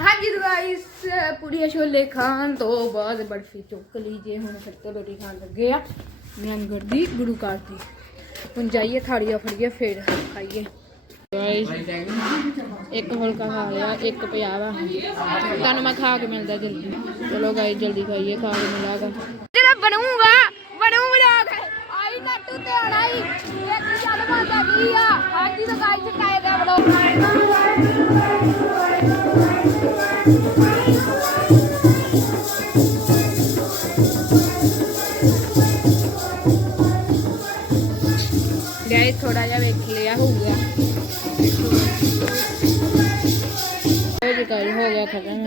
ਹਾਂਜੀ ਗਾਇਸ ਪੂੜੀਆਂ ਛੋਲੇ ਖਾਣ ਤੋਂ ਬਾਅਦ ਬਰਫੀ ਚੁੱਕ ਲਈ ਹੁਣ ਫਿਰ ਰੋਟੀ ਖਾਣ ਲੱਗੇ ਆ। ਮੈਨਗੜ ਦੀ ਗੁਰੂ ਘਰ ਦੀ। ਹੁਣ ਜਾਈਏ ਥਾੜੀਆਂ ਫੜੀਏ, ਫਿਰ ਖਾਈਏ। ਗਾਇਸ ਇੱਕ ਫੁਲਕਾ ਖਾ ਲਿਆ, ਇੱਕ ਪਿਆ ਵਾ। ਤੁਹਾਨੂੰ ਮੈਂ ਖਾ ਕੇ ਮਿਲਦਾ ਜਲਦੀ। ਚਲੋ ਗਾਇਸ ਜਲਦੀ ਖਾਈਏ, ਖਾ ਕੇ ਮਿਲਾਗਾ। ਜਿਹੜਾ ਬਣੂਗਾ, ਬਣੂ ਵਲੌਗ ਆਈ ਨੱਟੂ ਤੇ ਆਈ ਇੱਕ ਚੱਲ ਬੰਦਾ ਕੀ ਆ? ਹਾਂਜੀ, ਤਾਂ ਗਾਇਸ ਕਾਇ ਦਾ ਵਲੌਗ ਗਾਇਸ ਥੋੜਾ ਜਿਹਾ ਵੇਖ ਲਿਆ ਹੋਊਗਾ ਇਹ ਜੀ ਗਾਇਸ ਹੋ ਗਿਆ ਖਤਮ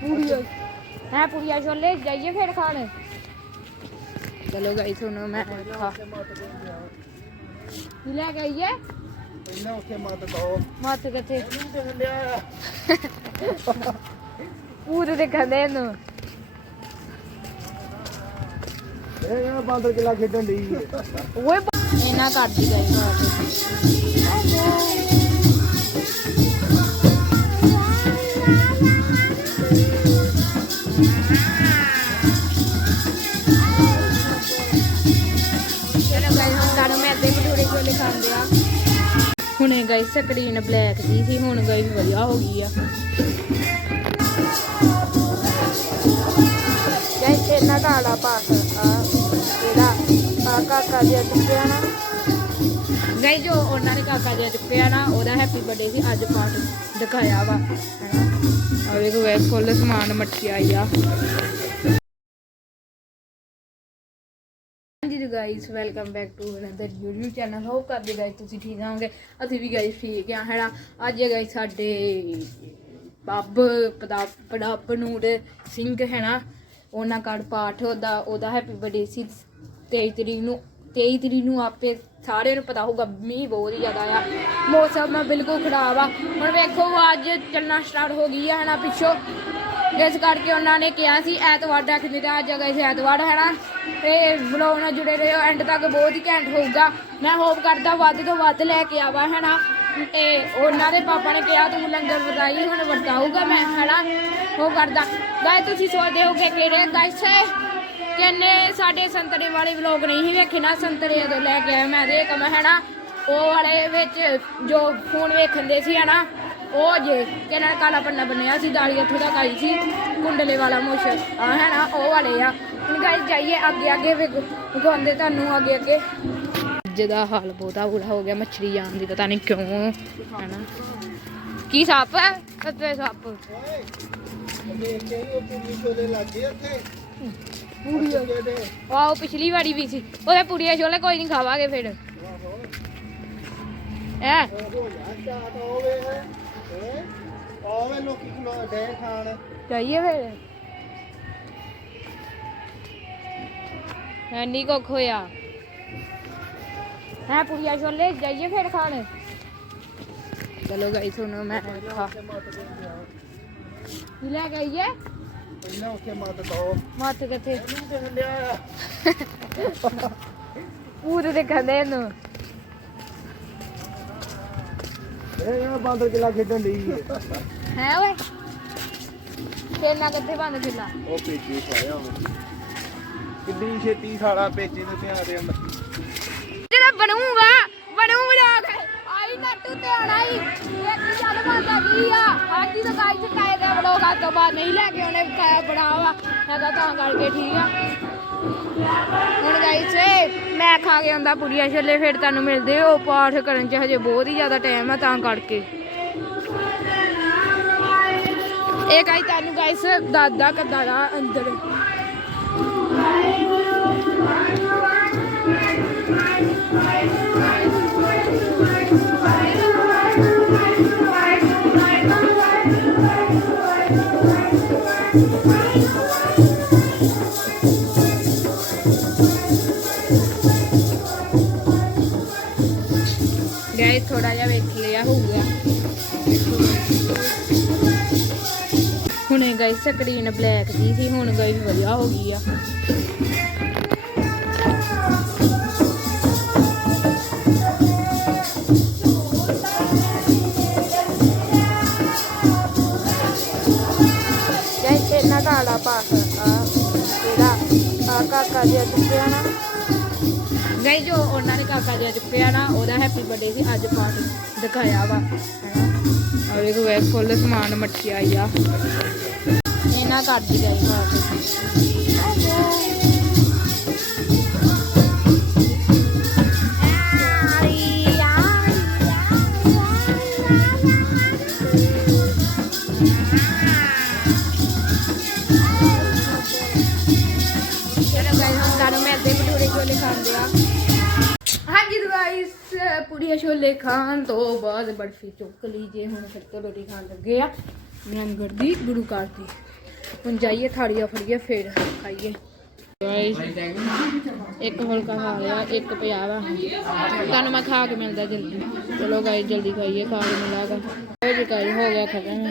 ਪੂੜੀਆਂ ਹੈ ਪੂੜੀਆਂ ਛੋਲੇ ਜਾਈਏ ਫਿਰ ਖਾਣ। ਚਲੋ ਗਾਇਸ ਹੁਣ ਮੈਂ ਖਾ ਕੀ ਲੈ ਆਈਏ? ਪਹਿਲਾਂ ਉੱਥੇ ਮਤ ਦੋ ਮੱਤ ਕਿੱਥੇ? ਲਿਆ। ਪੂਰੇ ਦੇ ਖਾਂਦੇ ਨੂੰ ਇਹ ਬਾਂਦਰ ਕਿਲਾ ਖੇਡਣ ਦੀ। ਓਏ ਇਹਨਾਂ ਕਰਦੀ ਗਈ ਚਲੋ ਗਾਇਸ ਹੁਣ ਤੁਹਾਨੂੰ ਮੈਂ ਅੱਧੇ ਭਟੂਰੇ ਛੋਲੇ ਖਾਂਦੇ ਆ। ਹੁਣੇ ਗਾਇਸ ਸਕਰੀਨ ਬਲੈਕ ਦੀ ਸੀ, ਹੁਣ ਗਾਇਸ ਵਧੀਆ ਹੋ ਗਈ ਆ। ਗਾਇਸ ਇਹਨਾਂ ਕਾਲਾ ਪਾਸ ਆ ਇਹਦਾ ਆ ਕਾਕਾ ਜਿਹਾ ਚੁੱਕਿਆ ਨਾ। ਗਾਇਸ ਜੋ ਉਹਨਾਂ ਨੇ ਕਾਕਾ ਜਿਹਾ ਚੁੱਕਿਆ ਨਾ, ਉਹਦਾ ਹੈਪੀ ਬਰਥਡੇ ਸੀ, ਅੱਜ ਪਾਠ ਦਿਖਾਇਆ ਵਾ, ਹੈਨਾ। ਆ ਵੇਖੋ ਗਾਇਸ ਫੁੱਲ ਸਮਾਨ ਮੱਠੀ ਆਈ ਆ। ਹਾਂਜੀ guys welcome back to another YouTube channel hope ਕਰਦੇ ਗਾਇਸ ਤੁਸੀਂ ਠੀਕ ਹੋਵੋਗੇ। ਅਸੀਂ ਵੀ ਗਾਇਸ ਠੀਕ ਆ, ਹੈਨਾ? ਅੱਜ ਗਾਇਸ ਸਾਡੇ ਬੱਬ ਪਦਾਪ ਪਦਾਪ ਨੂਰ ਸਿੰਘ, ਹੈਨਾ? ਉਹਨਾਂ ਕਾਰਡ ਪਾਠ, ਉਹਦਾ ਉਹਦਾ ਹੈਪੀ ਬਰਥਡੇ ਸੀ 23 ਤਰੀਕ ਨੂੰ। 23 ਤਰੀਕ ਨੂੰ ਆਪੇ ਸਾਰਿਆਂ ਨੂੰ ਪਤਾ ਹੋਊਗਾ, ਮੀਂਹ ਬਹੁਤ ਹੀ ਜ਼ਿਆਦਾ ਆ। ਮੌਸਮ ਬਿਲਕੁਲ ਖਰਾਬ ਆ। ਹੁਣ ਵੇਖੋ, ਅੱਜ ਚੱਲਣਾ ਸਟਾਰਟ ਹੋ ਗਈ ਆ, ਹੈਨਾ, ਪਿੱਛੋਂ। ਇਸ ਕਰਕੇ ਉਹਨਾਂ ਨੇ ਕਿਹਾ ਸੀ, ਐਤਵਾਰ ਦਾ ਕਿ ਮੇਰਾ ਅੱਜ ਗਏ ਸੀ ਐਤਵਾਰ ਹੈ ਨਾ ਇਹ ਵਲੌਗ ਨਾਲ ਜੁੜੇ ਰਹੋ ਐਂਡ ਤੱਕ ਬਹੁਤ ਹੀ ਘੈਂਟ ਹੋਊਗਾ। ਮੈਂ ਹੋਪ ਕਰਦਾ ਵੱਧ ਤੋਂ ਵੱਧ ਲੈ ਕੇ ਆਵਾ ਹੈ ਨਾ ਤੇ ਉਹਨਾਂ ਦੇ ਪਾਪਾ ਨੇ ਕਿਹਾ, ਤੂੰ ਲੰਗਰ ਵਰਤਾਈ ਹੁਣ ਵਰਤਾਊਗਾ ਮੈਂ ਹੈ ਨਾ ਉਹ ਕਰਦਾ ਗਾਇ ਤੁਸੀਂ ਸੋਚਦੇ ਹੋਗੇ ਕਿਹੜੇ ਗਾਇਸ ਕਿੰਨੇ ਸਾਡੇ ਸੰਤਰੇ ਵਾਲੇ ਵਲੌਗ ਨਹੀਂ ਵੇਖੇ, ਨਾ ਸੰਤਰੇ ਜਦੋਂ ਲੈ ਕੇ ਆਇਆ ਮੈਂ ਦੇ ਕਮ ਹੈ ਨਾ ਉਹ ਵਾਲੇ ਵਿੱਚ ਜੋ ਫੋਨ ਵੇਖਣ ਸੀ ਹੈ ਨਾ ਉਹ ਜੇ ਕਿਹਨਾਂ ਕਾਲਾ ਪੰਨਾ ਬੰਨਿਆ ਸੀ ਦਾੜੀ ਇੱਥੋਂ ਤੱਕ ਆਈ ਸੀ, ਕੁੰਡਲੇ ਵਾਲਾ ਮੁੱਛ ਆ ਹੈ ਨਾ ਉਹ ਵਾਲੇ ਆ। ਹੁਣ ਗਾਇਸ ਜਾਈਏ ਅੱਗੇ ਅੱਗੇ ਵਿਖਾਉਂਦੇ ਤੁਹਾਨੂੰ ਅੱਗੇ ਅੱਗੇ। ਜਿਹਦਾ ਹਾਲ ਬਹੁਤਾ ਬੁਰਾ ਹੋ ਗਿਆ, ਮੱਛਰੀ ਜਾਣ ਦੀ ਪਤਾ ਨਹੀਂ ਕਿਉਂ, ਹੈਨਾ। ਕੀ ਸੱਪ ਹੈ? ਸੱਤੇ ਸੱਪ। ਦੇਖ ਕੇ ਉਹ ਪੂਰੀ ਛੋਲੇ ਲੱਗੇ ਉੱਥੇ ਪੂੜੀਆਂ ਕਿਹੜੇ ਆਹ, ਪਿਛਲੀ ਵਾਰੀ ਵੀ ਸੀ। ਉਹਦੇ ਪੂੜੀਆਂ ਛੋਲੇ ਕੋਈ ਨਹੀਂ ਖਾਵਾਂਗੇ ਫਿਰ। ਐ ਹੋ? ਹੈ ਆਵੇ ਲੋਕੀ ਖਲੋ ਡੇ ਖਾਣ ਜਾਈਏ ਫਿਰ। ਐਨੀ ਕੋ ਖੋਇਆ ਹੈ, ਪੂੜੀਆਂ ਛੋਲੇ? ਜਾਈਏ ਫਿਰ ਖਾਣ। ਚਲੋ ਗਾਈ ਤੁਹਾਨੂੰ ਮੈਂ ਖਾ ਲੈ ਗਈਏ ਪਹਿਲਾਂ ਉੱਥੇ ਮਤ ਦੋ ਮੱਤ ਕਿੱਥੇ? ਇਹਨੂੰ ਤੇ ਲਿਆ। ਪੂਰੇ ਦੇ ਖਾਂਦੇ ਨੂੰ ਇਹ ਜਿਹੜਾ ਬਾਂਦਰ ਕਿਲਾ ਖੇਡਣ ਦੀ ਹੈ ਓਏ? ਕਿੰਨਾ ਕਿੱਥੇ ਬੰਦ ਫਿਰਨਾ ਉਹ ਪੇਚੀ ਖਾਇਆ ਹੁਣ ਕਿੱਡੀ ਛੇਤੀ ਸਾਲਾ ਪੇਚੇ ਦੇ ਧਿਆਨ ਦੇ ਅੰਦਰ ਜਿਹੜਾ ਬਣੂਗਾ ਬਣੂ ਵਲੌਗ ਆਈ ਨੱਟੂ ਤੇ ਆਈ। ਇੱਕ ਚੱਲ ਬੰਦਾ ਕੀ ਆ। ਹਾਂਜੀ ਤਾਂ ਗਾਇਸ ਕਾਇ ਦਾ ਵਲੌਗ ਆ ਤੋਂ ਬਾਅਦ ਨਹੀਂ ਲੈ ਕੇ ਉਹਨੇ ਕਾਇਆ ਬਣਾ ਵਾ। ਹੈਗਾ ਤਾਂ ਕਰਕੇ ਠੀਕ ਆ। ਹੁਣ ਗਾਇਸ ਮੈਂ ਖਾ ਕੇ ਆਉਂਦਾ ਪੁੜੀਆਂ ਛੱਲੇ, ਫਿਰ ਤੁਹਾਨੂੰ ਮਿਲਦੇ ਹੋ ਪਾਠ ਕਰਨ ਚ ਹਜੇ ਬਹੁਤ ਹੀ ਜ਼ਿਆਦਾ ਟਾਈਮ ਆ ਤਾਂ ਕਰਕੇ। ਇਹ ਗਾਇਸ ਤੁਹਾਨੂੰ ਗਾਇਸ ਦਾਦਾ ਕਦਾ ਅੰਦਰ। ਜਿਹਾ ਵੇਖ ਲਿਆ ਹੋਊਗਾ। ਹੁਣੇ ਗਏ ਸਕਰੀਨ ਬਲੈਕ ਦੀ ਸੀ, ਹੁਣ ਗਾਇਸ ਵਧੀਆ ਹੋ ਗਈ ਆ। ਗਾਇਸ ਇਹਨਾਂ ਕਾਲਾ ਪਾਸ ਆ ਇਹਦਾ ਆ ਕਾਕਾ ਜਿਹਾ ਚੁੱਕਿਆ ਨਾ। ਗਾਇਸ ਜੋ ਉਹਨਾਂ ਨੇ ਕਾਕਾ ਜਿਹਾ ਚੁੱਕਿਆ ਨਾ, ਉਹਦਾ ਹੈਪੀ ਬਰਥਡੇ ਸੀ ਅੱਜ ਪਾਠ ਦਿਖਾਇਆ ਵਾ, ਹੈਨਾ? ਔਰ ਇੱਕ ਵੇ ਫੁੱਲ ਸਮਾਨ ਮੱਠੀ ਆਈ ਆ। ਇਹਨਾਂ ਕਰਦੀ ਗਈ ਬਾਤ ਆ ਹਾਂਜੀ ਗਾਇਸ ਪੂੜੀਆਂ ਛੋਲੇ ਖਾਣ ਤੋਂ ਬਾਅਦ ਬਰਫੀ ਚੁੱਕ ਲਈ ਹੁਣ ਫਿਰ ਤੋਂ ਰੋਟੀ ਖਾਣ ਲੱਗੇ ਆ। ਮੈਨਗੜ ਦੀ ਗੁਰੂ ਘਰ ਦੀ। ਹੁਣ ਜਾਈਏ ਥਾੜੀਆਂ ਫੜੀਏ ਫਿਰ ਖਾਈਏ। ਗਾਇਸ ਇੱਕ ਫੁਲਕਾ ਖਾ ਲਿਆ, ਇੱਕ ਪਿਆ ਵਾ। ਤੁਹਾਨੂੰ ਮੈਂ ਖਾ ਕੇ ਮਿਲਦਾ ਜਲਦੀ। ਚਲੋ ਗਾਇਸ ਜਲਦੀ ਖਾਈਏ, ਖਾ ਕੇ ਮਿਲਾਗਾ। ਜੀ ਗਾਇਸ ਹੋ ਗਿਆ ਖਤਮ।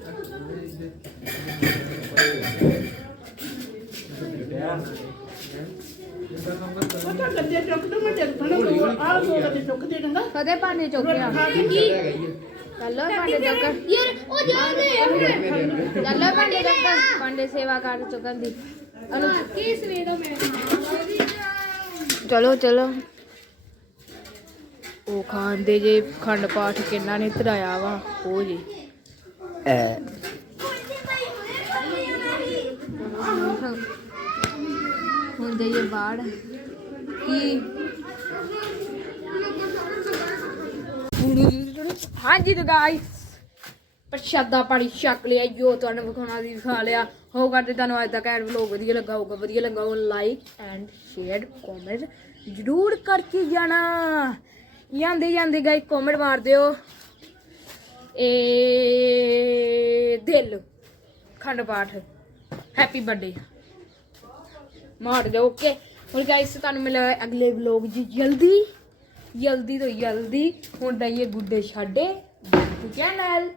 ਕਦੇ ਭਾਂਡੇ ਚੁੱਕਿਆ ਕੱਲੋ ਭਾਂਡੇ ਚੁੱਕ। ਯਾਰ ਉਹ ਜਾ ਦੇ। ਚੱਲੋ ਭਾਂਡੇ ਚੁੱਕ। ਭਾਂਡੇ ਸੇਵਾ ਕਰ ਚੁੱਕਣ ਦੀ। ਅਨੂ ਕੀ ਸਵੇਰੋਂ ਮੈਂ ਚਲੋ ਚਲੋ। ਉਹ ਖਾਂਦੇ ਜੇ ਖੰਡ ਪਾਠ ਕਿੰਨਾ ਨੇ ਧਰਾਇਆ ਵਾ ਉਹ ਜੀ। ਹੁਣ ਜਾਈਏ ਬਾੜ। ਹਾਂਜੀ ਤਾਂ ਗਾਇਸ ਪ੍ਰਸ਼ਾਦਾ ਪਾਣੀ ਛਕ ਲਿਆ, ਜੋ ਤੁਹਾਨੂੰ ਵਿਖਾਉਣਾ ਸੀ ਵਿਖਾ ਲਿਆ। ਹੋ ਕਰਦੇ ਤੁਹਾਨੂੰ ਅੱਜ ਦਾ ਕੈਨ ਵਲੋਗ ਵਧੀਆ ਲੱਗਾ ਹੋਊਗਾ, ਵਧੀਆ ਲੱਗਾ ਹੋ ਲਾਈਕ ਐਂਡ ਸ਼ੇਅਰ ਕਮੈਂਟ ਜਰੂਰ ਕਰਕੇ ਜਾਣਾ। ਜਾਂਦੇ ਜਾਂਦੇ ਗਾਇਸ ਕਮੈਂਟ ਮਾਰ ਦਿਓ। ਇਹ ਦਿਲ, ਖੰਡ ਪਾਠ ਹੈਪੀ ਬਰਥਡੇ ਮਾਰ ਦਿਓ ਓਕੇ ਹੁਣ ਗਾਇਸ ਤੁਹਾਨੂੰ ਮਿਲਿਆ ਅਗਲੇ ਵਲੋਗ ਜੀ ਜਲਦੀ ਜਲਦੀ ਤੋਂ ਜਲਦੀ ਹੁਣ ਦਈਏ ਗੁੱਡੇ ਛਾਡੇ ਚੈਨਲ